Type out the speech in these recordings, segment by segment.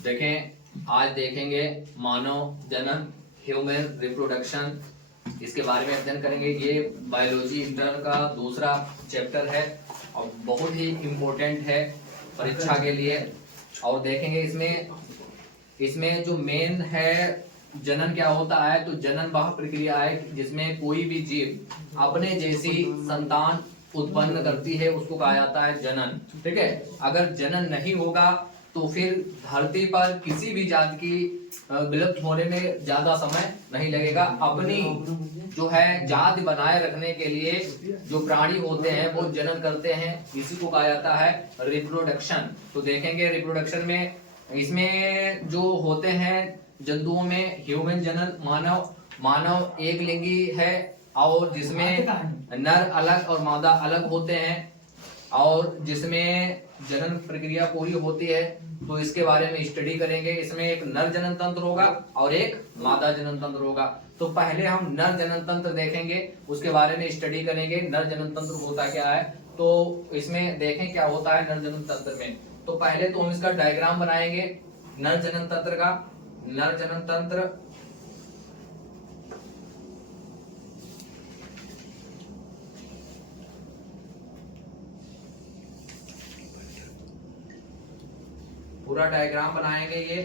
देखें, आज देखेंगे मानव जनन, ह्यूमन रिप्रोडक्शन, इसके बारे में अध्ययन करेंगे। ये बायोलॉजी इंटर का दूसरा चैप्टर है और बहुत ही इम्पोर्टेंट है परीक्षा के लिए। और देखेंगे इसमें जो मेन है, जनन क्या होता है। तो जनन वह प्रक्रिया है जिसमें कोई भी जीव अपने जैसी संतान उत्पन्न करती है, उसको कहा जाता है जनन। ठीक है, अगर जनन नहीं होगा तो फिर धरती पर किसी भी जात की विलुप्त होने में ज्यादा समय नहीं लगेगा। अपनी जो है जात बनाए रखने के लिए जो प्राणी होते हैं वो जनन करते हैं, इसी को कहा जाता है रिप्रोडक्शन। तो देखेंगे रिप्रोडक्शन में इसमें जो होते हैं जंतुओं में ह्यूमन जनन, मानव एक लिंगी है और जिसमें नर अलग और मादा अलग होते हैं और जिसमें जनन प्रक्रिया पूरी होती है। तो इसके बारे में स्टडी करेंगे। इसमें एक नर जनन तंत्र होगा और एक मादा जनन तंत्र होगा। तो पहले हम नर जनन तंत्र देखेंगे, उसके बारे में स्टडी करेंगे नर जनन तंत्र होता क्या है। तो इसमें देखें क्या होता है नर जनन तंत्र में। तो पहले तो हम इसका डायग्राम बनाएंगे नर जनन तंत्र का। नर जनन तंत्र पूरा डायग्राम बनाएंगे ये।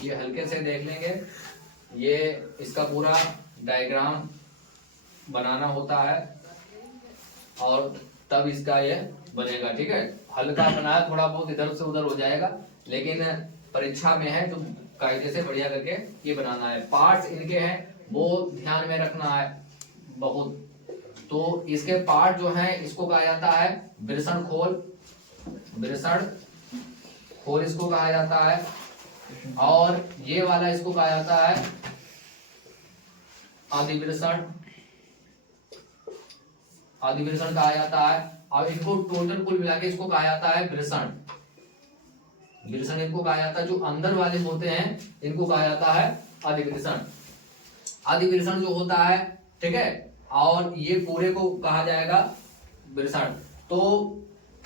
ये हल्के से देख लेंगे, ये इसका पूरा डायग्राम बनाना होता है और तब इसका ये बनेगा। ठीक है, हल्का बनाया, थोड़ा बहुत इधर से उधर हो जाएगा, लेकिन परीक्षा में है तो कायदे से बढ़िया करके ये बनाना है। पार्ट्स इनके हैं वो ध्यान में रखना है बहुत। तो इसके पार्ट जो हैं इसको कहा जाता है वृषण खोल, वृषण खोल इसको कहा जाता है। और ये वाला इसको कहा जाता है आदिवृषण, आदिवृषण कहा जाता है। और इनको टोटल कुल मिला के इसको कहा जाता है वृषण, वृषण इनको कहा जाता है। जो अंदर वाले होते हैं इनको कहा जाता है आदिवृषण। आदिवृषण जो होता है, ठीक है, और ये पूरे को कहा जाएगा वृषण। तो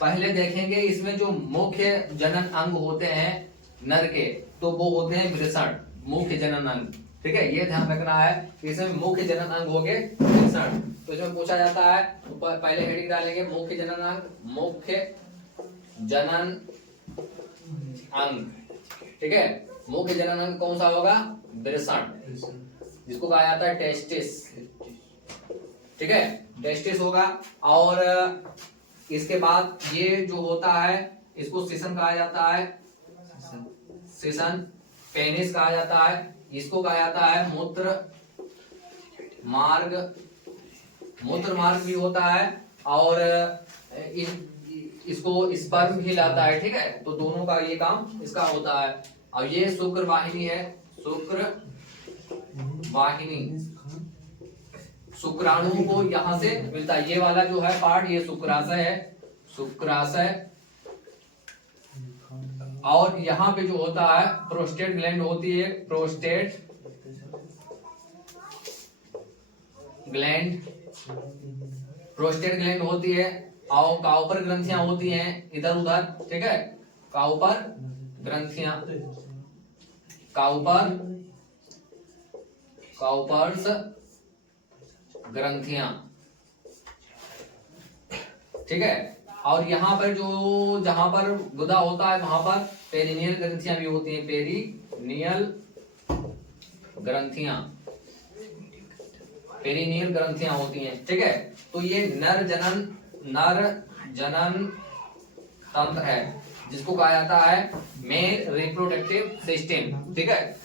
पहले देखेंगे इसमें जो मुख्य जनन अंग होते हैं नर के, तो वो होते हैं वृषण, मुख्य जनन अंग। ठीक है, ये ध्यान रखना है, इसमें मुख्य जनन अंग हो गए वृषण। तो इसमें पूछा जाता है, तो पहले हेडिंग डालेंगे मुख्य जनन अंग, मुख्य जनन अंग। ठीक है, मुख्य जनन अंग कौन सा होगा, वृषण, जिसको कहा जाता है टेस्टिस। ठीक है, टेस्टिस होगा। और इसके बाद ये जो होता है इसको सिसन कहा जाता है, सिसन, पेनिस कहा जाता है। इसको कहा जाता है मूत्र मार्ग, मूत्र मार्ग भी होता है। और इसको स्पर्म भी लाता है। ठीक है, तो दोनों का ये काम इसका होता है। अब ये शुक्र वाहिनी है, शुक्र वाहिनी, शुक्राणु को यहाँ से मिलता है। ये वाला जो है पार्ट ये शुक्राशय है, शुक्राशय। और यहाँ पे जो होता है प्रोस्टेट ग्लैंड होती है, प्रोस्टेट ग्लैंड, प्रोस्टेट ग्लैंड होती है। और काउपर ग्रंथियां होती हैं इधर उधर। ठीक है, काउपर ग्रंथियां, काउपर, काउपर्स ग्रंथियां। ठीक है, और यहाँ पर जो जहां पर गुदा होता है वहां पर पेरिनियल ग्रंथियां भी होती हैं, पेरिनियल ग्रंथियां, पेरिनियल ग्रंथियां होती हैं। ठीक है, तो ये नर जनन तंत्र है जिसको कहा जाता है मेल रिप्रोडक्टिव सिस्टम, ठीक है,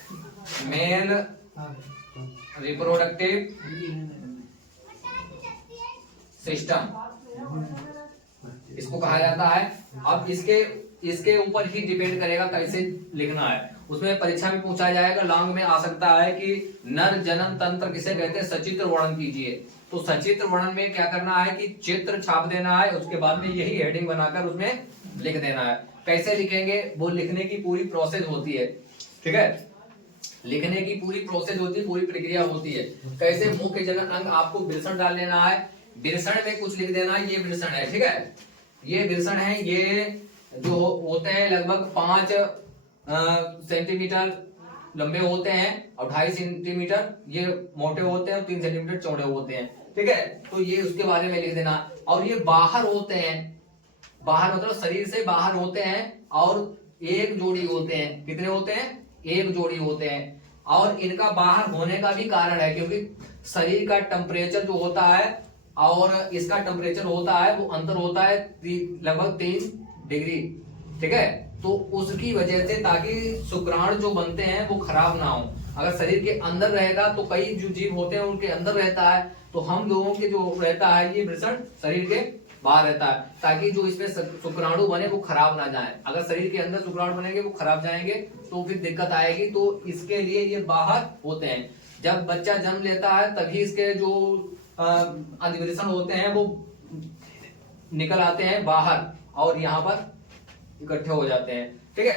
मेल रिप्रोडक्टिव सिस्टम इसको कहा जाता है। अब इसके ऊपर ही डिपेंड करेगा कैसे लिखना है। उसमें परीक्षा में पूछा जाएगा, लॉन्ग में आ सकता है कि नर जनन तंत्र किसे कहते हैं, सचित्र वर्णन कीजिए। तो सचित्र वर्णन में क्या करना है कि चित्र छाप देना है, उसके बाद में यही हेडिंग बनाकर उसमें लिख देना है। कैसे लिखेंगे, वो लिखने की पूरी प्रोसेस होती है, ठीक है, लिखने की पूरी प्रोसेस होती है, पूरी प्रक्रिया होती है। कैसे, मुख्य जनन अंग आपको विलक्षण डाल लेना है, विलक्षण में कुछ लिख देना है, ये विलक्षण है, ठीक है, ये विलक्षण है, ये जो होते हैं लगभग 5 सेंटीमीटर लंबे होते हैं और 2.5 सेंटीमीटर ये मोटे होते हैं और 3 सेंटीमीटर चौड़े होते हैं, ठीक है। तो ये उसके बारे में लिख देना। और ये बाहर होते हैं, बाहर मतलब शरीर से बाहर होते हैं और एक जोड़ी होते हैं। कितने होते हैं, एक जोड़ी होते हैं। और इनका बाहर होने का भी कारण है, क्योंकि शरीर का टेम्परेचर जो होता है और इसका टेम्परेचर होता है, वो अंतर होता है लगभग 3 डिग्री, ठीक है। तो उसकी वजह से, ताकि शुक्राणु जो बनते हैं वो खराब ना हो। अगर शरीर के अंदर रहेगा तो कई जो जीव होते हैं उनके अंदर रहता है, तो हम लोगों के जो रहता है ये वृषण शरीर के बाहर रहता है, ताकि जो इसमें शुक्राणु बने वो खराब ना जाए। अगर शरीर के अंदर शुक्राणु बनेंगे वो खराब जाएंगे तो फिर दिक्कत आएगी। तो इसके लिए ये बाहर होते हैं। जब बच्चा जन्म लेता है तभी इसके जो अधिवृषण होते हैं वो निकल आते हैं बाहर और यहाँ पर इकट्ठे हो जाते हैं, ठीक है।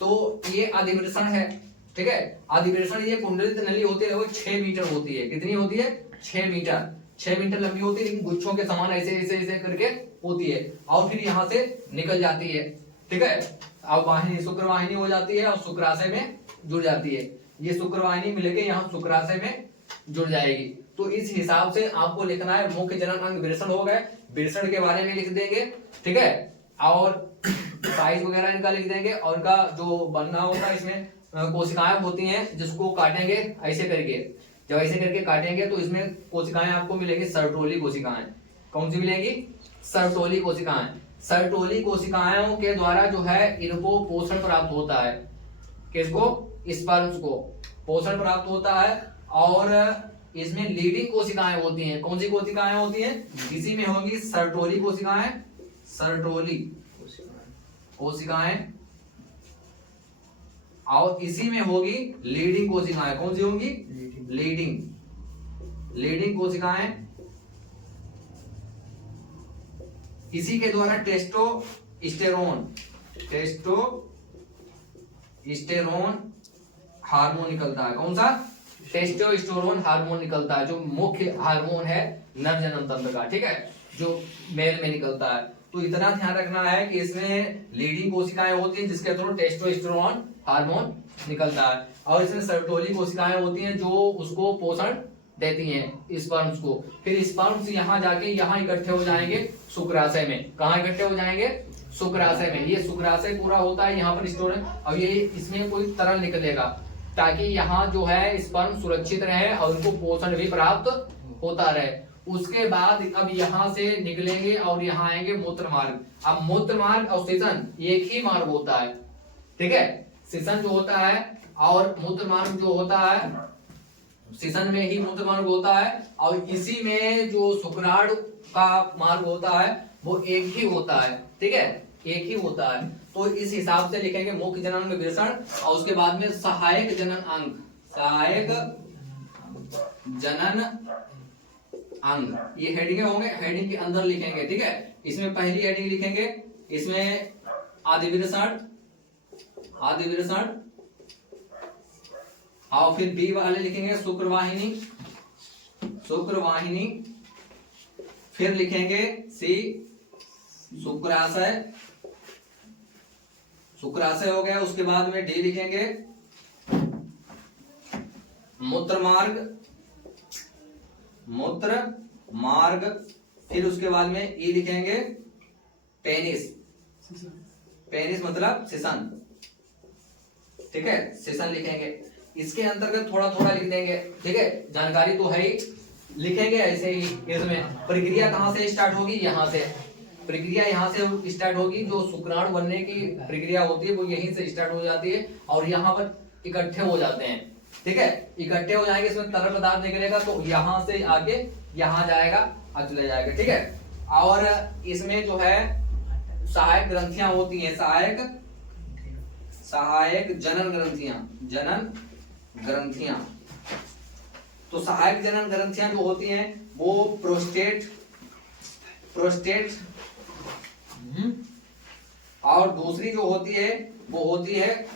तो ये अधिवृषण है, ठीक है। अधिवृषण ये कुंडलित नली होती है, वो 6 मीटर होती है। कितनी होती है, 6 मीटर, 6 मीटर लंबी होती है, लेकिन गुच्छों के समान ऐसे ऐसे ऐसे करके होती है और फिर यहाँ से निकल जाती है, ठीक है। अब वाहिनी, शुक्रवाहिनी हो जाती है और शुक्राशय में जुड़ जाती है। ये शुक्रवाहिनी मिलके यहाँ शुक्राशय में जुड़ जाएगी। तो इस हिसाब से आपको लिखना है। मुख्य जनन अंग वृषण हो गए, वृषण के बारे में लिख देंगे, ठीक है, और साइज वगैरह इनका लिख देंगे। और इनका जो बनना होता है, इसमें कोशिकाएं होती हैं जिसको काटेंगे ऐसे करके। जब ऐसे करके काटेंगे तो इसमें कोशिकाएं आपको मिलेगी, सर्टोली कोशिकाएं। कौन सी मिलेगी, सर्टोली कोशिकाएं। सर्टोली कोशिकाओं के द्वारा जो है इनको पोषण प्राप्त होता है। किसको, स्पर्म्स को पोषण प्राप्त होता है। और इसमें लीडिंग कोशिकाएं होती हैं। कौन सी कोशिकाएं होती हैं, इसी में होंगी सर्टोली कोशिकाएं, सर्टोली कोशिकाएं, और इसी में होगी लीडिंग कोशिकाएं। कौन सी होंगी, लीडिंग कोशिकाएं। इसी के द्वारा टेस्टोस्टेरोन हार्मोन निकलता है। कौन सा, टेस्टोस्टेरोन हार्मोन निकलता है, जो मुख्य हार्मोन है नर जनन तंत्र का, ठीक है, जो मेल में निकलता है। तो इतना ध्यान रखना है कि इसमें लीडिंग कोशिकाएं होती हैं जिसके थ्रू टेस्टोस्टेरोन हार्मोन निकलता है। और इसमें सर्टोली कोशिकाएं होती हैं जो उसको पोषण देती हैं स्पर्म्स को। फिर स्पर्म्स यहाँ जाके यहाँ इकट्ठे हो जाएंगे शुक्राशय में। कहाँ इकट्ठे हो जाएंगे, शुक्राशय में। ये शुक्राशय पूरा होता है, यहाँ पर स्टोर है। अब ये इसमें कोई तरल निकलेगा ताकि यहाँ जो है स्पर्म सुरक्षित रहे और उनको पोषण भी प्राप्त होता रहे। उसके बाद अब यहाँ से निकलेंगे और यहाँ आएंगे मूत्र मार्ग। अब मूत्र मार्ग और सिसन एक ही मार्ग होता है, ठीक है। सिसन जो होता है और मूत्र मार्ग जो होता है, सिसन में ही मूत्र मार्ग होता है और इसी में जो शुक्राणु का मार्ग होता है वो एक ही होता है, ठीक है, एक ही होता है। तो इस हिसाब से लिखेंगे मुख्य जनन अंग वृषण और उसके बाद में सहायक जनन अंग, सहायक जनन अंग। ये हेडिंग होंगे, हेडिंग के अंदर लिखेंगे, ठीक है। इसमें पहली हेडिंग लिखेंगे, इसमें आदिवृषण, और फिर बी वाले लिखेंगे शुक्रवाहिनी, फिर लिखेंगे सी शुक्राशय हो गया। उसके बाद में डी लिखेंगे मूत्र मार्ग, फिर उसके बाद में ई लिखेंगे पेनिस मतलब सिसन, ठीक है, सिसन लिखेंगे। इसके अंतर्गत थोड़ा थोड़ा लिख देंगे, ठीक है, जानकारी तो है ही, लिखेंगे ऐसे ही। इसमें प्रक्रिया कहां से स्टार्ट होगी, यहाँ से प्रक्रिया यहाँ से स्टार्ट होगी, जो शुक्राणु बनने की प्रक्रिया होती है वो यहीं से स्टार्ट हो जाती है और यहाँ पर इकट्ठे हो जाते हैं। ठीक है, इकट्ठे हो जाएंगे, इसमें तरल पदार्थ निकलेगा तो यहाँ से आगे यहाँ जाएगा और चले जाएगा। ठीक है, और इसमें जो है सहायक ग्रंथियां होती हैं, सहायक जनन ग्रंथियां। तो सहायक जनन ग्रंथियां जो होती हैं वो प्रोस्टेट और दूसरी जो होती है वो होती है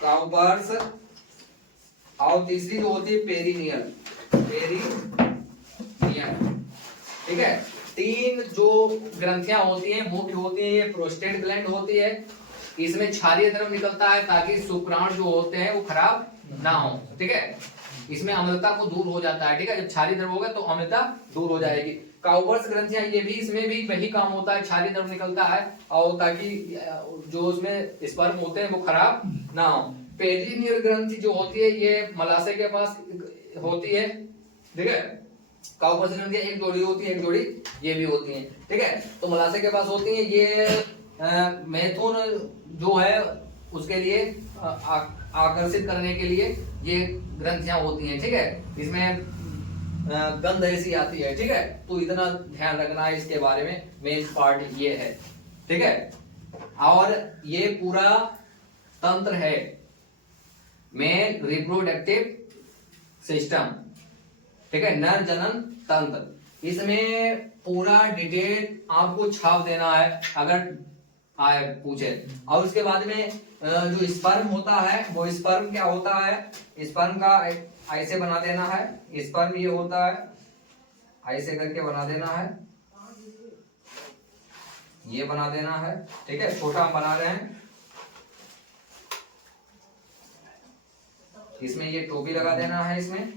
काउपर्स और तीसरी जो होती है पेरिनियल। ठीक है, तीन जो ग्रंथियां होती हैं मुख्य होती है, ये प्रोस्टेट ग्लैंड होती है, इसमें क्षारीय द्रव निकलता है ताकि शुक्राणु जो होते हैं वो खराब ना हो। ठीक है, इसमें अम्लता को दूर हो जाता है। ठीक है, जब क्षारीय द्रव होगा तो अम्लता दूर हो जाएगी। काउपर्स ग्रंथियां ये भी, इसमें भी वही काम होता है, क्षारीय द्रव निकलता है और ताकि जो उसमें स्पर्म होते हैं वो खराब ना हो। पेरिनियल ग्रंथि जो होती है ये मलाशय के पास होती है। ठीक है, काउपर्स ग्रंथियां एक जोड़ी होती है, एक जोड़ी ये भी होती है। ठीक है, तो मलाशय के पास होती है, ये मैथुन जो है उसके लिए आकर्षित करने के लिए ये ग्रंथियां होती हैं। ठीक है, इसमें गंध ऐसी आती है। ठीक है, तो इतना ध्यान रखना है इसके बारे में, मेन पार्ट ये है। ठीक है, और ये पूरा तंत्र है मेल रिप्रोडक्टिव सिस्टम। ठीक है, नर जनन तंत्र, इसमें पूरा डिटेल आपको छाप देना है अगर आए पूछे। और उसके बाद में जो स्पर्म होता है वो स्पर्म क्या होता है, स्पर्म का ऐसे बना देना है, स्पर्म ये होता है, ऐसे करके बना देना है, ये बना देना है। ठीक है, छोटा हम बना रहे हैं, इसमें ये टोपी लगा देना है इसमें,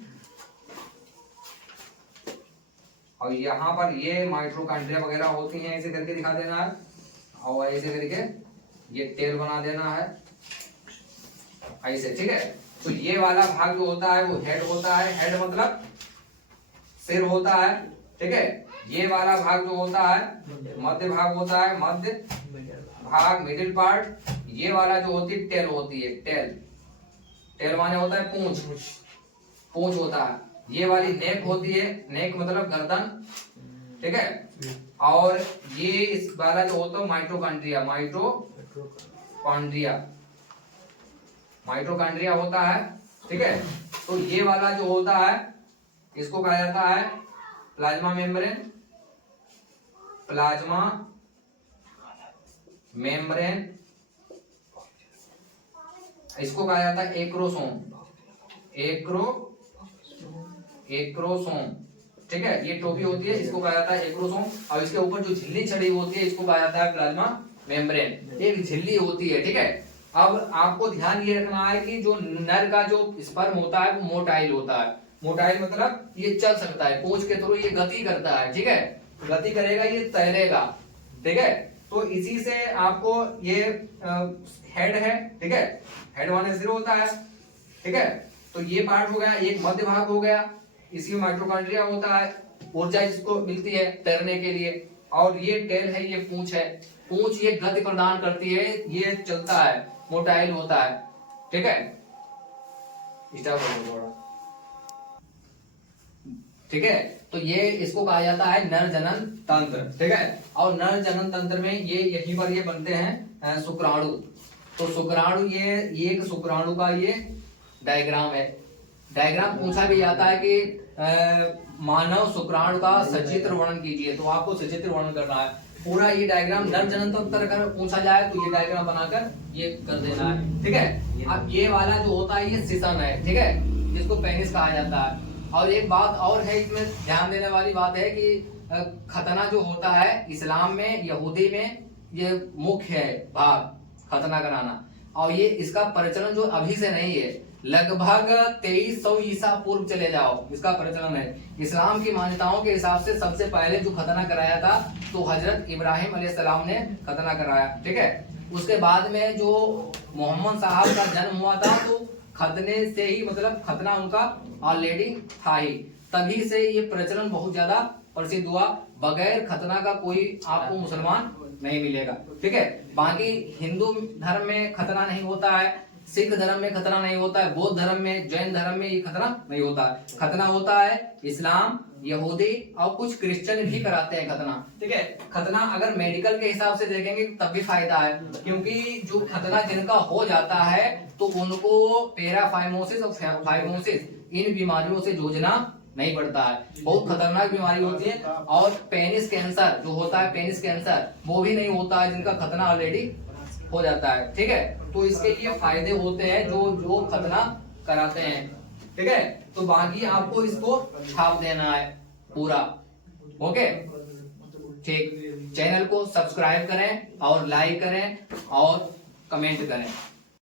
और यहाँ पर ये माइटोकॉन्ड्रिया वगैरह होती हैं, ऐसे करके दिखा देना है, और ऐसे करके ये टेल बना देना है ऐसे। ठीक है, तो ये वाला भाग जो होता है वो हेड होता है, हेड मतलब सिर होता है। ठीक है, ये वाला भाग जो होता है मध्य भाग होता है, मध्य भाग मिडिल पार्ट। ये वाला जो होती है टेल होती है, टेल माने होता है पूंछ होता है। ये वाली नेक होती है, नेक मतलब गर्दन। ठीक है, और ये इस वाला जो होता है माइटोकॉन्ड्रिया होता है। ठीक है, तो ये वाला जो होता है इसको कहा जाता है प्लाज्मा मेम्ब्रेन, इसको कहा जाता है एक्रोसोम। ठीक है, ये टोपी होती है, इसको कहा जाता है एक्रोसोम, और इसके ऊपर जो झिल्ली चढ़ी होती है इसको कहा जाता है प्लाज्मा मेम्ब्रेन, एक झिल्ली होती है। ठीक है, अब आपको ध्यान ये रखना है कि जो नर का जो स्पर्म होता है वो मोटाइल होता है। मोटाइल मतलब ये चल सकता है, पूंछ के थ्रू ये गति करता है। ठीक है, गति करेगा, ये तैरेगा। ठीक है, तो इसी से आपको ये हेड है। ठीक है, हेड माने सिर होता है। ठीक है, तो ये पार्ट हो गया, एक मध्य भाग हो गया, इसी में माइटोकॉन्ड्रिया होता है, ऊर्जा जिसको मिलती है तैरने के लिए। और ये टेल है, ये पूंछ है, पूंछ ये गति प्रदान करती है, ये चलता है, मोटाइल होता है। ठीक है, ठीक है, तो ये इसको कहा जाता है नर जनन तंत्र। ठीक है, और नर जनन तंत्र में ये यहीं पर ये बनते हैं शुक्राणु। तो शुक्राणु, ये एक शुक्राणु का ये डायग्राम है। डायग्राम पूछा भी जाता है कि मानव शुक्राणु का सचित्र वर्णन कीजिए, तो आपको सचित्र वर्णन करना है पूरा। ये डायग्राम नर जनन तंत्र अगर पूछा जाए तो ये डायग्राम बनाकर ये कर देना है। ठीक है, अब ये वाला जो होता है ये सिसन है। ठीक है, जिसको पेनिस कहा जाता है। और एक बात और है, इसमें ध्यान देने वाली बात है कि खतना जो होता है इस्लाम में, यहूदी में ये मुख्य है भाग, खतना कराना। और ये इसका प्रचलन जो अभी से नहीं है, लगभग 2300 ईसा पूर्व चले जाओ, इसका प्रचलन है। इस्लाम की मान्यताओं के हिसाब से सबसे पहले जो खतना कराया था तो हजरत इब्राहिम अलैहिस्सलाम ने खतना कराया। ठीक है, उसके बाद में जो मोहम्मद साहब का जन्म हुआ था तो खतने से ही, मतलब खतना उनका ऑलरेडी था ही, तभी से ये प्रचलन बहुत ज्यादा प्रसिद्ध हुआ। बगैर खतना का कोई आपको मुसलमान नहीं मिलेगा। ठीक है, बाकी हिंदू धर्म में खतना नहीं होता है, सिख धर्म में खतना नहीं होता है, बौद्ध धर्म में, जैन धर्म में ये खतना नहीं होता है। खतना होता है इस्लाम, यहूदी और कुछ क्रिश्चियन भी कराते हैं खतना। ठीक है, खतना अगर मेडिकल के हिसाब से देखेंगे तब भी फायदा है, क्योंकि जो खतना जिनका हो जाता है तो उनको पैराफाइमोसिस और फाइमोसिस इन बीमारियों से जूझना नहीं पड़ता है। बहुत खतरनाक बीमारी होती है। और पेनिस कैंसर जो होता है, पेनिस कैंसर वो भी नहीं होता है जिनका खतना ऑलरेडी हो जाता है। ठीक है, तो इसके ये फायदे होते हैं जो खतना कराते हैं। ठीक है, तो बाकी आपको इसको छाप देना है पूरा। ओके, ठीक, चैनल को सब्सक्राइब करें और लाइक करें और कमेंट करें।